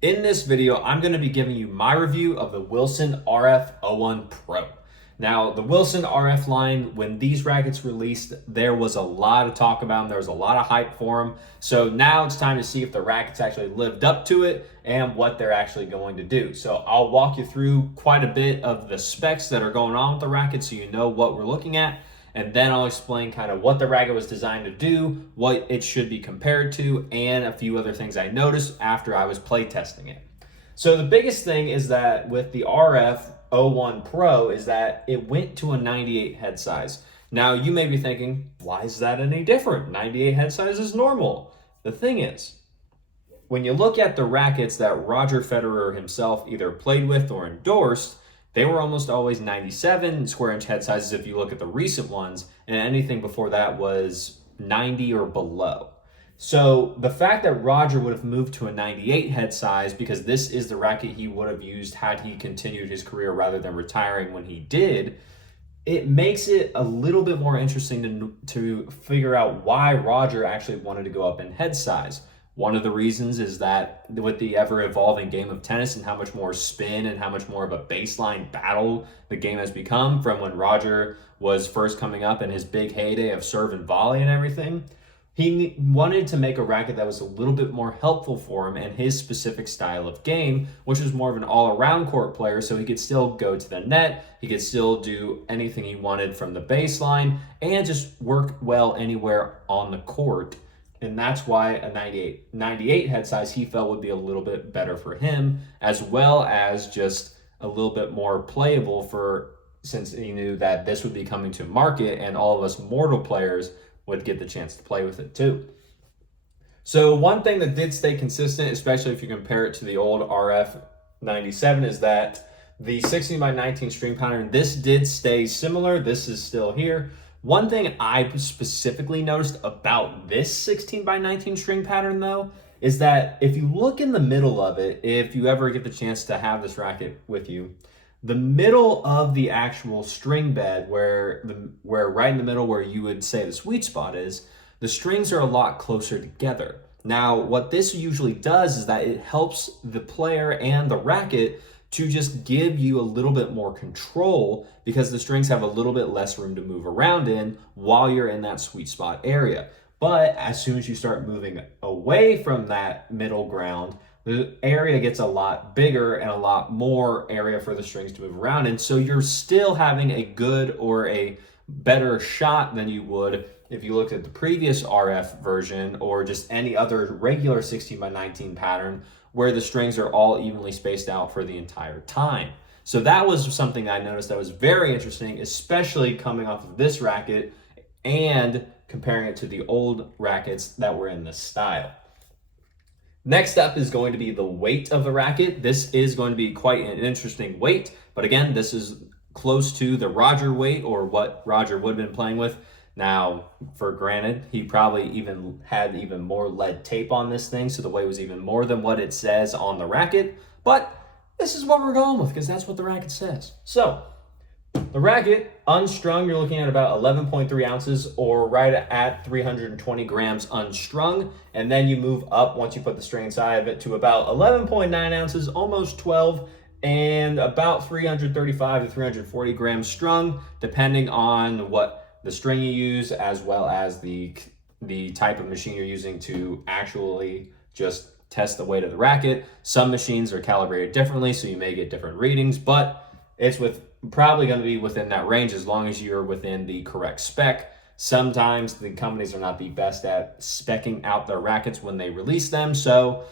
In this video, I'm going to be giving you my review of the Wilson RF01 Pro. Now, the Wilson RF line, when these rackets released, there was a lot of talk about them. There was a lot of hype for them. So now it's time to see if the rackets actually lived up to it and what they're actually going to do. So I'll walk you through quite a bit of the specs that are going on with the racket so you know what we're looking at. And then I'll explain kind of what the racket was designed to do, what it should be compared to, and a few other things I noticed after I was play testing it. So the biggest thing is that with the RF01 Pro is that it went to a 98 head size. Now you may be thinking, why is that any different? 98 head size is normal. The thing is, when you look at the rackets that Roger Federer himself either played with or endorsed, they were almost always 97 square inch head sizes if you look at the recent ones, and anything before that was 90 or below. So the fact that Roger would have moved to a 98 head size, because this is the racket he would have used had he continued his career rather than retiring when he did, it makes it a little bit more interesting to figure out why Roger actually wanted to go up in head size. One of the reasons is that with the ever-evolving game of tennis and how much more spin and how much more of a baseline battle the game has become from when Roger was first coming up in his big heyday of serve and volley and everything, he wanted to make a racket that was a little bit more helpful for him and his specific style of game, which was more of an all-around court player, so he could still go to the net, he could still do anything he wanted from the baseline, and just work well anywhere on the court. And that's why a 98 head size he felt would be a little bit better for him, as well as just a little bit more playable for, since he knew that this would be coming to market and all of us mortal players would get the chance to play with it too. So one thing that did stay consistent, especially if you compare it to the old RF 97, is that the 16 by 19 string pattern, this did stay similar. This is still here. One thing I specifically noticed about this 16 by 19 string pattern though, is that if you look in the middle of it, if you ever get the chance to have this racket with you, the middle of the actual string bed, where right in the middle where you would say the sweet spot is, the strings are a lot closer together. Now, what this usually does is that it helps the player and the racket to just give you a little bit more control because the strings have a little bit less room to move around in while you're in that sweet spot area. But as soon as you start moving away from that middle ground, the area gets a lot bigger and a lot more area for the strings to move around in. So you're still having a good or a better shot than you would if you looked at the previous RF version or just any other regular 16 by 19 pattern where the strings are all evenly spaced out for the entire time. So that was something I noticed that was very interesting, especially coming off of this racket and comparing it to the old rackets that were in this style. Next up is going to be the weight of the racket. This is going to be quite an interesting weight, but again, this is close to the Roger weight or what Roger would have been playing with. Now, for granted, he probably even had even more lead tape on this thing, so the weight was even more than what it says on the racket, but this is what we're going with because that's what the racket says. So, the racket, unstrung, you're looking at about 11.3 ounces or right at 320 grams unstrung. And then you move up once you put the string inside of it to about 11.9 ounces, almost 12, and about 335 to 340 grams strung, depending on what the string you use, as well as the type of machine you're using to actually just test the weight of the racket. Some machines are calibrated differently, so you may get different readings, but it's probably going to be within that range as long as you're within the correct spec. Sometimes the companies are not the best at speccing out their rackets when they release them, so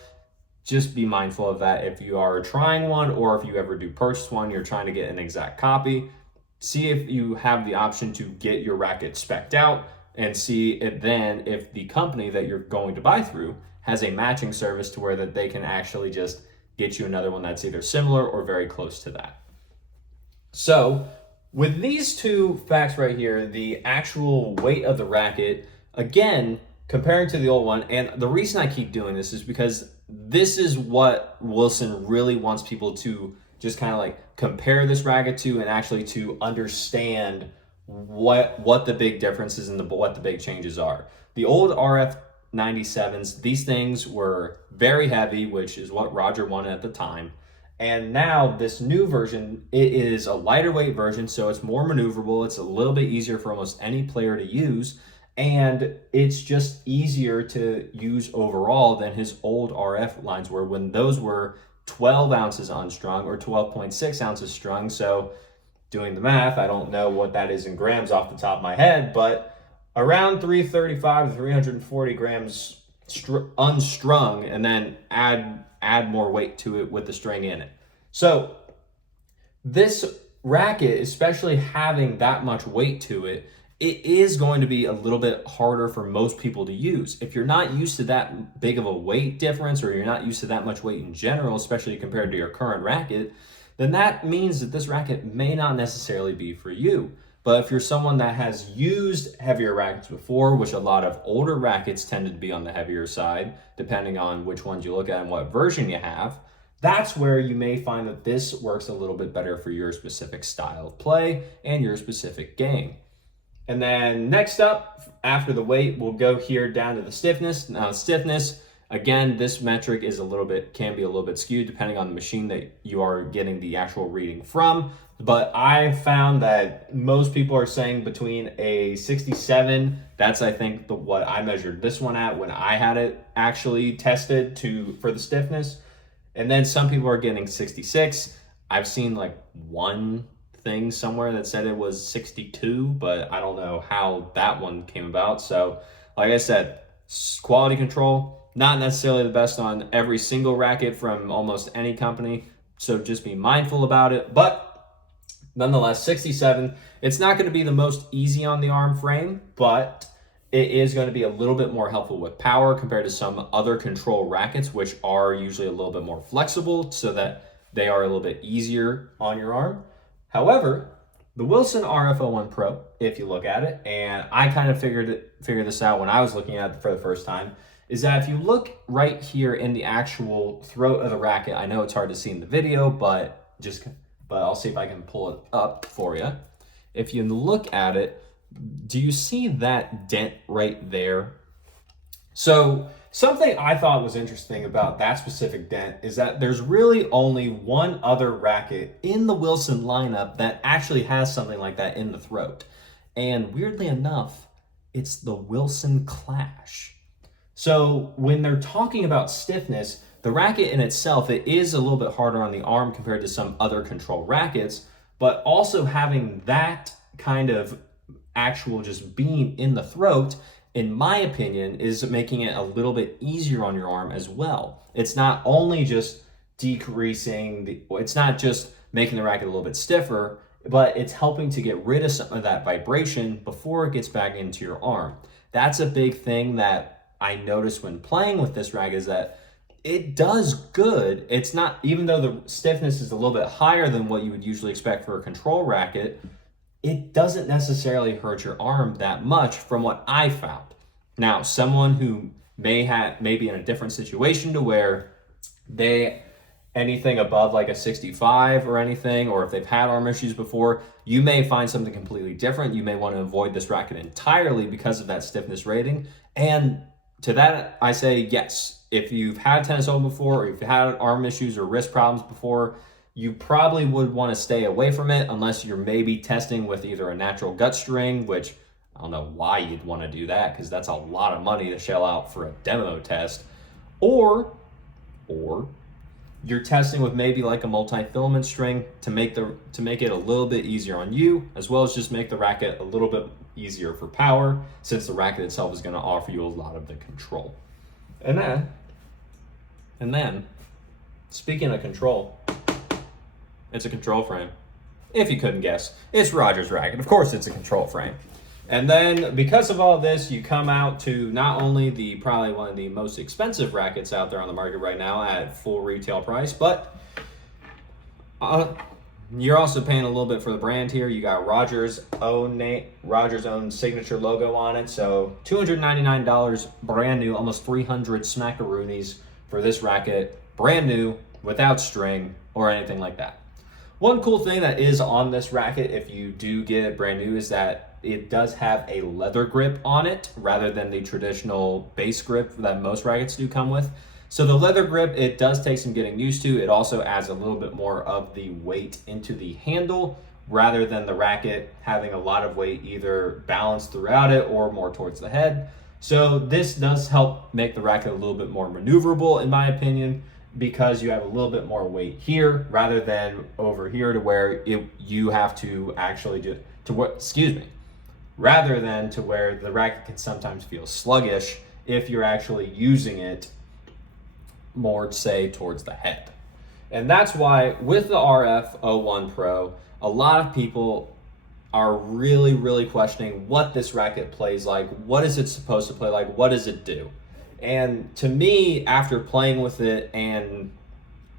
just be mindful of that. If you are trying one or if you ever do purchase one, you're trying to get an exact copy, see if you have the option to get your racket specced out and see if the company that you're going to buy through has a matching service to where that they can actually just get you another one that's either similar or very close to that. So with these two facts right here, the actual weight of the racket, again, comparing to the old one, and the reason I keep doing this is because this is what Wilson really wants people to just kind of like compare this racket to and actually to understand what the big differences and what the big changes are. The old RF 97s. These things were very heavy, which is what Roger wanted at the time. And now this new version, it is a lighter weight version, so it's more maneuverable. It's a little bit easier for almost any player to use, and it's just easier to use overall than his old RF lines were, when those were 12 ounces unstrung or 12.6 ounces strung. So doing the math, I don't know what that is in grams off the top of my head, but around 335 to 340 grams unstrung, and then add more weight to it with the string in it. So this racket, especially having that much weight to it, it is going to be a little bit harder for most people to use. If you're not used to that big of a weight difference, or you're not used to that much weight in general, especially compared to your current racket, then that means that this racket may not necessarily be for you. But if you're someone that has used heavier rackets before, which a lot of older rackets tend to be on the heavier side, depending on which ones you look at and what version you have, that's where you may find that this works a little bit better for your specific style of play and your specific game. And then next up, after the weight, we'll go here down to the stiffness. Now, stiffness, again, this metric is can be a little bit skewed depending on the machine that you are getting the actual reading from. But I found that most people are saying between a 67, that's I think what I measured this one at when I had it actually tested for the stiffness. And then some people are getting 66. I've seen like one thing somewhere that said it was 62, but I don't know how that one came about. So like I said, quality control, not necessarily the best on every single racket from almost any company. So just be mindful about it. But nonetheless, 67, it's not going to be the most easy on the arm frame, but it is going to be a little bit more helpful with power compared to some other control rackets, which are usually a little bit more flexible so that they are a little bit easier on your arm. However, the Wilson RF01 Pro, if you look at it, and I kind of figured this out when I was looking at it for the first time, is that if you look right here in the actual throat of the racket, I know it's hard to see in the video, but I'll see if I can pull it up for you. If you look at it, do you see that dent right there? So something I thought was interesting about that specific dent is that there's really only one other racket in the Wilson lineup that actually has something like that in the throat. And weirdly enough, it's the Wilson Clash. So when they're talking about stiffness, the racket in itself, it is a little bit harder on the arm compared to some other control rackets, but also having that kind of actual just beam in the throat, in my opinion, is making it a little bit easier on your arm as well. It's not only just it's not just making the racket a little bit stiffer, but it's helping to get rid of some of that vibration before it gets back into your arm. That's a big thing that I noticed when playing with this racket, is that it does good. It's not, even though the stiffness is a little bit higher than what you would usually expect for a control racket, it doesn't necessarily hurt your arm that much from what I found. Now, someone who may be in a different situation to where anything above like a 65 or anything, or if they've had arm issues before, you may find something completely different. You may want to avoid this racket entirely because of that stiffness rating. And to that, I say yes. If you've had tennis elbow before, or if you've had arm issues or wrist problems before, you probably would want to stay away from it unless you're maybe testing with either a natural gut string, which I don't know why you'd want to do that because that's a lot of money to shell out for a demo test, or you're testing with maybe like a multi-filament string to make it a little bit easier on you, as well as just make the racket a little bit easier for power, since the racket itself is going to offer you a lot of the control. And then, speaking of control, it's a control frame. If you couldn't guess, it's Roger's racket. Of course it's a control frame. And then because of all this, you come out to not only probably one of the most expensive rackets out there on the market right now at full retail price, but you're also paying a little bit for the brand here. You got Roger's own signature logo on it. So $299 brand new, almost 300 smackaroonies for this racket, brand new, without string or anything like that. One cool thing that is on this racket, if you do get it brand new, is that it does have a leather grip on it rather than the traditional base grip that most rackets do come with. So the leather grip, it does take some getting used to. It also adds a little bit more of the weight into the handle rather than the racket having a lot of weight either balanced throughout it or more towards the head. So this does help make the racket a little bit more maneuverable, in my opinion, because you have a little bit more weight here rather than over here to where you have to actually rather than to where the racket can sometimes feel sluggish if you're actually using it more, say, towards the head. And that's why with the RF01 Pro, a lot of people are really questioning what this racket plays like. What is it supposed to play like? What does it do? And to me, after playing with it, and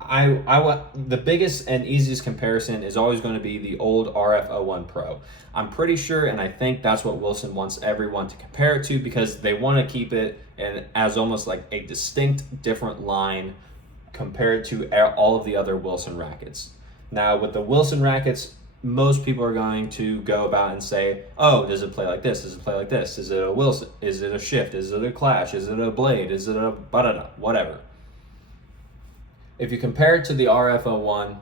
the biggest and easiest comparison is always going to be the old RF01 Pro. I'm pretty sure, and I think that's what Wilson wants everyone to compare it to, because they want to keep it and as almost like a distinct different line compared to all of the other Wilson rackets. Now with the Wilson rackets, most people are going to go about and say, oh, does it play like this? Does it play like this? Is it a Wilson? Is it a shift? Is it a clash? Is it a blade? Is it a whatever? If you compare it to the RF01,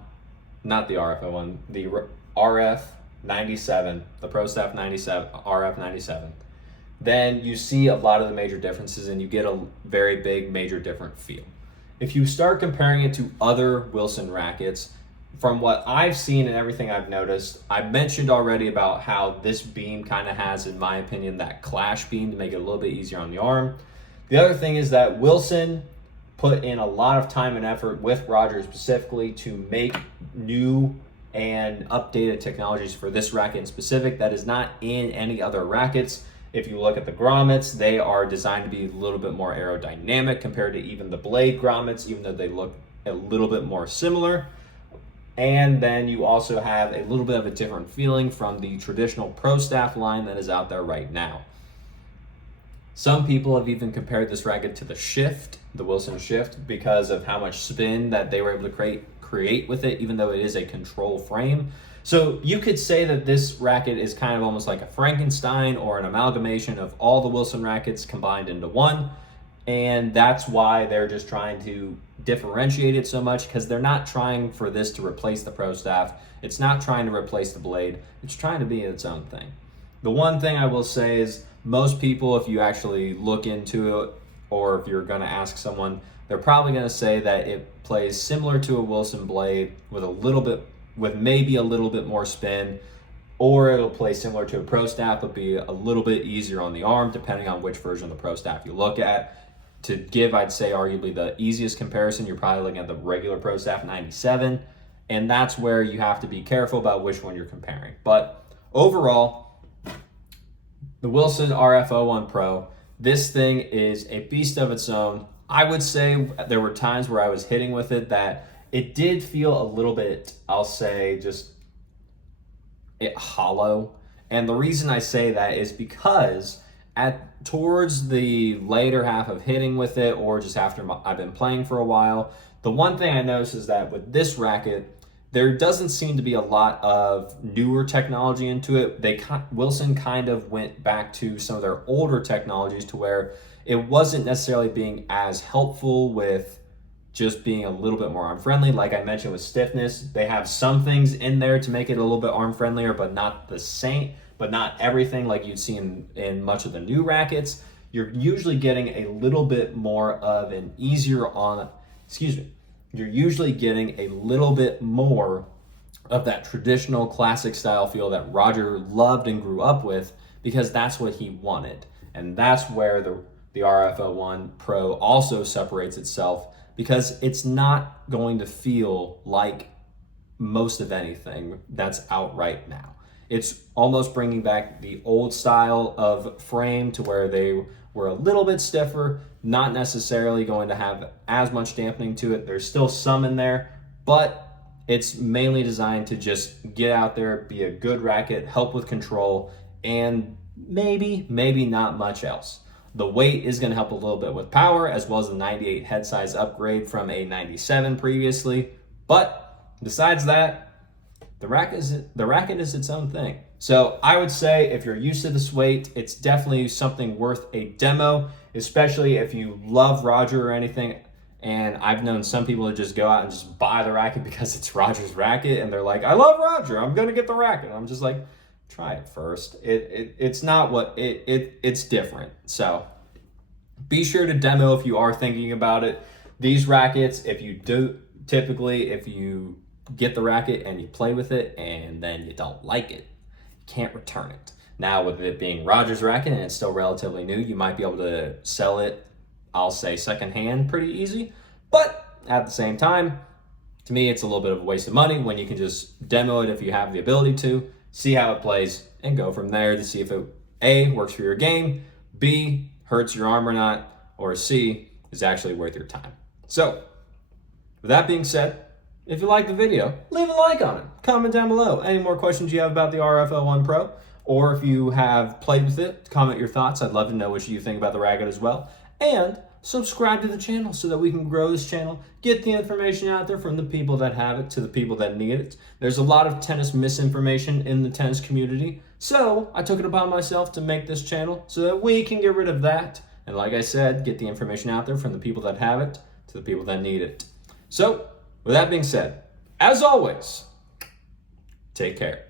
not the RF01, the RF97, the Pro Staff 97, RF97, then you see a lot of the major differences and you get a very big major different feel. If you start comparing it to other Wilson rackets, from what I've seen and everything I've noticed, I mentioned already about how this beam kind of has, in my opinion, that clash beam to make it a little bit easier on the arm. The other thing is that Wilson put in a lot of time and effort with Roger specifically to make new and updated technologies for this racket in specific that is not in any other rackets. If you look at the grommets, they are designed to be a little bit more aerodynamic compared to even the blade grommets, even though they look a little bit more similar. And then you also have a little bit of a different feeling from the traditional Pro Staff line that is out there right now. Some people have even compared this racket to the Shift, the Wilson Shift, because of how much spin that they were able to create with it, even though it is a control frame. So you could say that this racket is kind of almost like a Frankenstein or an amalgamation of all the Wilson rackets combined into one. And that's why they're just trying to differentiate it so much, because they're not trying for this to replace the Pro Staff. It's not trying to replace the blade. It's trying to be its own thing. The one thing I will say is most people, if you actually look into it, or if you're going to ask someone, they're probably going to say that it plays similar to a Wilson blade with maybe a little bit more spin, or it'll play similar to a Pro Staff but be a little bit easier on the arm, depending on which version of the Pro Staff you look at. To give, I'd say, arguably the easiest comparison, you're probably looking at the regular Pro Staff 97, and that's where you have to be careful about which one you're comparing. But overall, the Wilson RF01 Pro, this thing is a beast of its own. I would say there were times where I was hitting with it that it did feel a little bit, I'll say, just hollow. And the reason I say that is because towards the later half of hitting with it, or just after I've been playing for a while, the one thing I noticed is that with this racket, there doesn't seem to be a lot of newer technology into it. Wilson kind of went back to some of their older technologies to where it wasn't necessarily being as helpful with just being a little bit more arm friendly. Like I mentioned with Stiffness, they have some things in there to make it a little bit arm friendlier, but not the same, but not everything like you'd see in much of the new rackets. You're usually getting a little bit more of an you're usually getting a little bit more of that traditional classic style feel that Roger loved and grew up with, because that's what he wanted. And that's where the RF01 Pro also separates itself, because it's not going to feel like most of anything that's out right now. It's almost bringing back the old style of frame to where they were a little bit stiffer, not necessarily going to have as much dampening to it. There's still some in there, but it's mainly designed to just get out there, be a good racket, help with control, and maybe not much else. The weight is going to help a little bit with power, as well as the 98 head size upgrade from a 97 previously. But besides that, the racket is its own thing. So I would say if you're used to this weight, it's definitely something worth a demo, especially if you love Roger or anything. And I've known some people to just go out and just buy the racket because it's Roger's racket, and they're like, I love Roger, I'm gonna get the racket. I'm just like, try it first. It's not what it's different. So be sure to demo if you are thinking about it. These rackets, if you get the racket and you play with it and then you don't like it, you can't return it. Now, with it being Roger's racket and it's still relatively new, you might be able to sell it, I'll say secondhand, pretty easy. But at the same time, to me, it's a little bit of a waste of money when you can just demo it if you have the ability to, see how it plays, and go from there to see if it A, works for your game, B, hurts your arm or not, or C, is actually worth your time. So, with that being said, if you like the video, leave a like on it. Comment down below any more questions you have about the RF01 Pro, or if you have played with it, comment your thoughts. I'd love to know what you think about the racket as well. And subscribe to the channel so that we can grow this channel, get the information out there from the people that have it to the people that need it. There's a lot of tennis misinformation in the tennis community, so I took it upon myself to make this channel so that we can get rid of that. And like I said, get the information out there from the people that have it to the people that need it. So, with that being said, as always, take care.